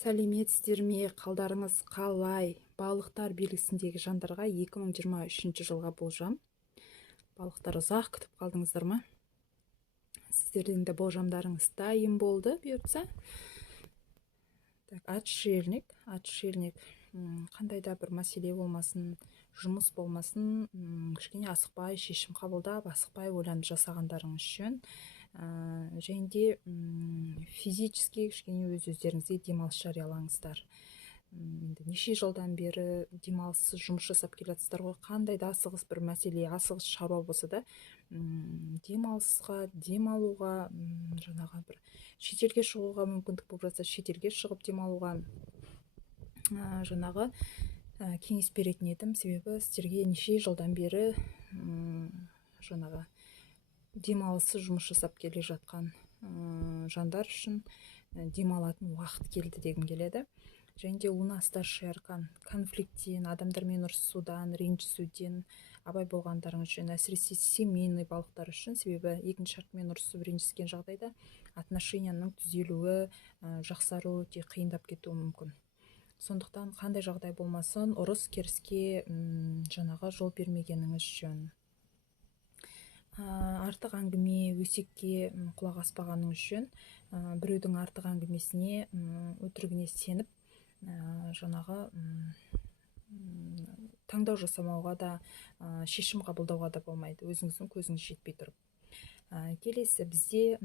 Сәлеметсіздер ме, қалдарыңыз қалай? Балықтар белгісіндегі жандарға 2023 жылға болжам. Балықтар ұзақ күтіп қалдыңыздар ма? Сіздердің де болжамдарыңыз дайын болды бұйыртса. Отшельник. Қандай да бір мәселе болмасын, жұмыс болмасын, кішкене асықпай шешім қабылдап, асықпай ойланып жасағандарыңыз үшін. Және де физически кішкене өздеріңізге демалыс жариялаңыздар. Енді неше жылдан бері демалыссыз жұмыс жасап келе жатсыздар ғой. Қандай да асығыс бір мәселе, асығыс шаруа болса да, демалуға, жаңағы бір шетелге шығуға мүмкіндік болып жатса, шетелге шығып демалуға жаңағы кеңес беретін едім. Себебі сіздерге неше жылдан бері жаңағы демалыссыз жұмыс жасап келе жатқан жандар үшін демалатын уақыт келді дегім келеді. Және де у нас старший аркан конфликттен, адамдармен ұрысудан, ренжісуден абай болғандарыңыз үшін, әсіресе семейный балықтар үшін. Себебі екінші шартмен ұрысып ренжіскен жағдайда отношенияның түзелуі, жақсаруы өте қиындап кетуі мүмкін. Сондықтан қандай жағдай болмасын, ұрыс керіске жаңағы жол бермегеніңіз жөн. Артық әңгіме, өсекке құлақ аспағаныңыз жөн. Біреудің артық әңгімесіне, өтірігіне сеніп, жаңағы таңдау жасамауға да, шешім қабылдауға да болмайды, өзіңіздің көзіңіз жетпей тұрып. Келесі бізде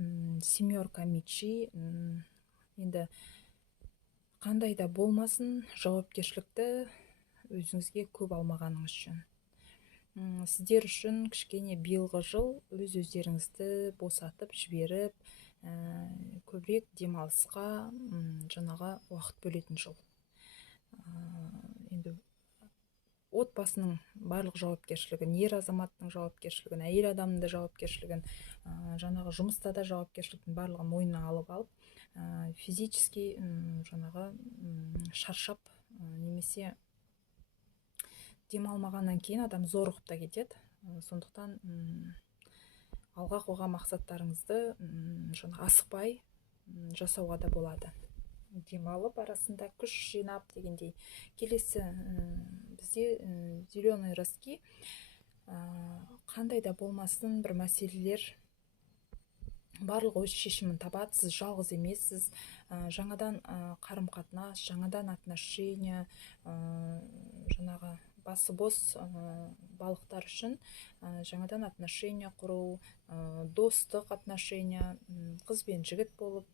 семерка мечей. Енді қандай да болмасын, жауапкершілікті өзіңізге көп алмағаныңыз үшін. Сіздер үшін кішкене биылғы жыл өздеріңізді босатып жіберіп, көбірек демалысқа жаңағы уақыт бөлетін жыл. Енді отбасының барлық жауапкершілігін, ер азаматтың жауапкершілігін, әйел адамның да жауапкершілігін, жаңағы жұмыста да жауапкершіліктің барлығын мойнына алып, физически жаңағы шаршап немесе демалмағаннан кейін адам зорығып та кетеді. Сондықтан алға қойған мақсаттарыңызды асықпай жасауға да болады. Демалып арасында күш жинап дегендей. Келесі бізде зеленый ростки. Қандай да болмасын бір мәселелер барлық өз шешімін табады. Сіз жалғыз емессіз. Жаңадан қарым-қатынас, жаңадан отношения, жаңағы басы бос балықтар үшін жаңадан отношения құру, достық отношения, қыз бен жігіт болып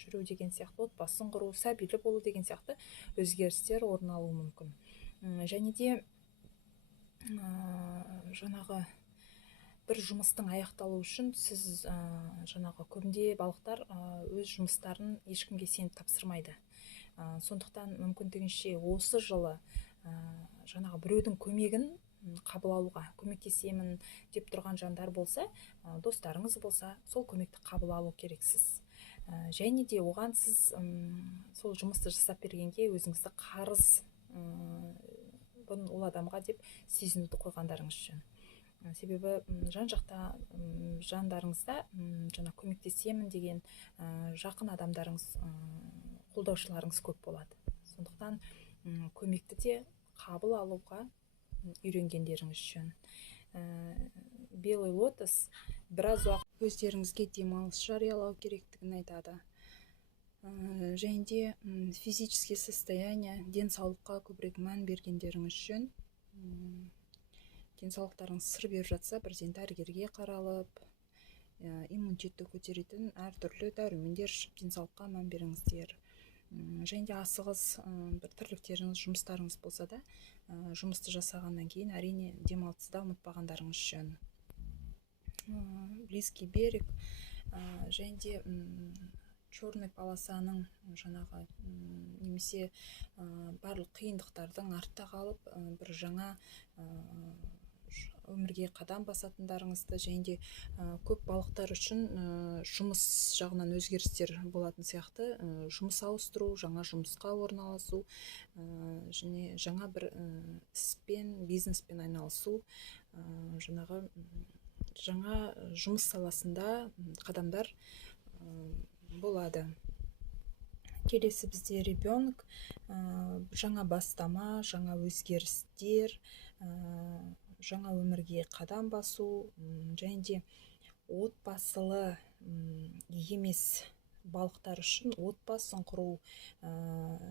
жүру деген сияқты, отбасын құру, сәбилі болу деген сияқты өзгерістер орын алуы мүмкін. Және де жаңағы бір жұмыстың аяқталуы үшін сіз жаңағы көбінде балықтар өз жұмыстарын ешкімге сеніп тапсырмайды. Сондықтан мүмкіндігінше осы жылы жаңағы біреудің көмегін қабыл алуға, көмектесемін деп тұрған жандар болса, достарыңыз болса, сол көмекті қабыл алу керексіз. Және де оған сіз сол жұмысты жасап бергенге өзіңізді қарыз ол адамға деп сезінуді қойғандарыңыз үшін. Себебі жан-жақта жандарыңызда жаңа көмектесемін деген жақын адамдарыңыз, қолдаушыларыңыз көп болады. Сондықтан көмекті де қабыл алуға үйренгендеріңіз үшін. Белый лотос біраз уақыт өздеріңізге демалыс жариялау керектігін айтады. Және де физический состояние, денсаулыққа көбірек мән бергендеріңіз үшін. Денсаулықтарыңыз сыр беріп жатса, бірден дәрігерге қаралып, иммунитетті көтеретін әртүрлі дәрумендер ішіп, денсаулыққа мән беріңіздер. Және де асығыс бір тірліктеріңіз, жұмыстарыңыз болса да, жұмысты жасағаннан кейін әрине демалысты да ұмытпағандарыңыз үшін. Близкий берег, және де черный полосаның жаңағы немесе барлық қиындықтардың артта қалып, бір жаңа өмірге қадам басатындарыңызды, және де көп балықтар үшін жұмыс жағынан өзгерістер болатын сияқты, жұмыс ауыстыру, жаңа жұмысқа орналасу, және жаңа бір іспен, бизнеспен айналысу, жаңа жұмыс саласында қадамдар болады. келесі бізде ребенок, жаңа бастама, жаңа өзгерістер, жаңа өмірге қадам басу, және де отбасылы емес балықтар үшін отбасын құру,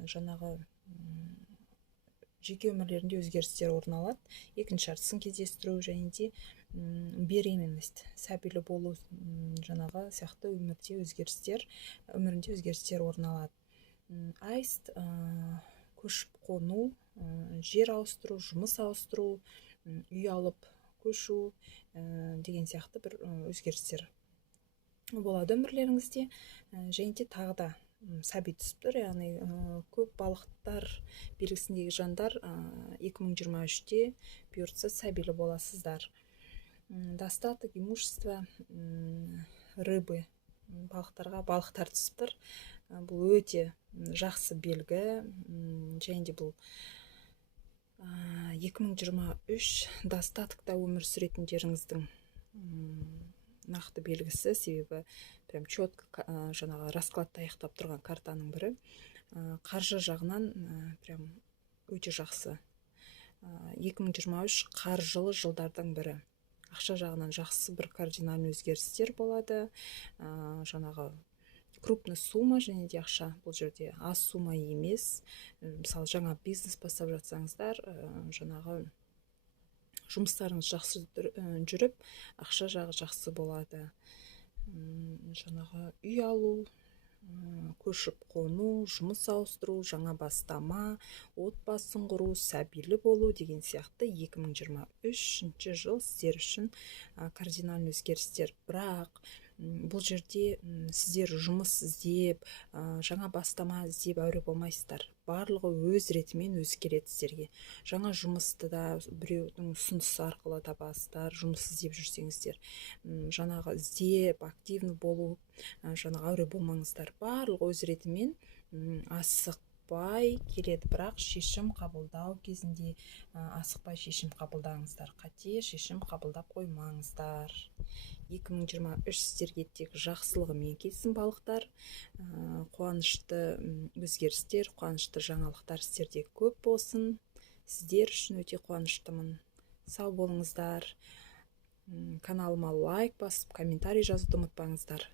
жаңағы жеке өмірлерінде өзгерістер орын алады. Екінші жартысын кездестіру және де беременность, сәбилі болу жаңағы сияқты өмірінде өзгерістер орын алады. Аист көшіп қону, жер ауыстыру, жұмыс ауыстыру, үй алып көшу деген сияқты бір өзгерістер болады өмірлеріңізде. Және де тағы да сәби түсіп тұр, яғни көп балықтар белгісіндегі жандар 2023-те бұйыртса сәбилі боласыздар. Достаток, имущество, рыбы, балықтар түсіп тұр. Бұл өте жақсы белгі, және де бұл 2023 достатокта өмір сүретіндеріңіздің нақты белгісі, себебі прям четко жаңағы раскладты аяқтап тұрған картаның бірі. Қаржы жағынан прям өте жақсы. 2023 қаржылы жылдардың бірі. Ақша жағынан жақсы бір кардинальный өзгерістер болады. Жаңағы крупный сумма және де ақша, бұл жерде аз сумма емес. Мысалы, жаңа бизнес бастап жатсаңыздар, жаңағы жұмыстарыңыз жақсы жүріп, ақша жағы жақсы болады. Жаңағы үй алу, көшіп қону, жұмыс ауыстыру, жаңа бастама, отбасын құру, сәбилі болу деген сияқты 2023 жыл сіздер үшін кардинальный өзгерістер. Бірақ бұл жерде сіздер жұмыс іздеп, жаңа бастама іздеп әуре болмайсыздар. Барлығы өз ретімен өзі келеді сіздерге. Жаңа жұмысты да біреудің ұсынысы арқылы табасыздар, жұмыс іздеп жүрсеңіздер. Жаңағы іздеп, активны болу, жаңағы әуре болмаңыздар. Барлығы өз ретімен асықпай келеді, бірақ шешім қабылдау кезінде асықпай шешім қабылдаңыздар. Қате шешім қабылдап қоймаңыздар. 2023 сіздерге тек жақсылығымен келсін балықтар. Қуанышты өзгерістер, қуанышты жаңалықтар сіздерде көп болсын. Сіздер үшін өте қуаныштымын. Сау болыңыздар. Каналыма лайк басып, комментарий жазуды ұмытпаңыздар.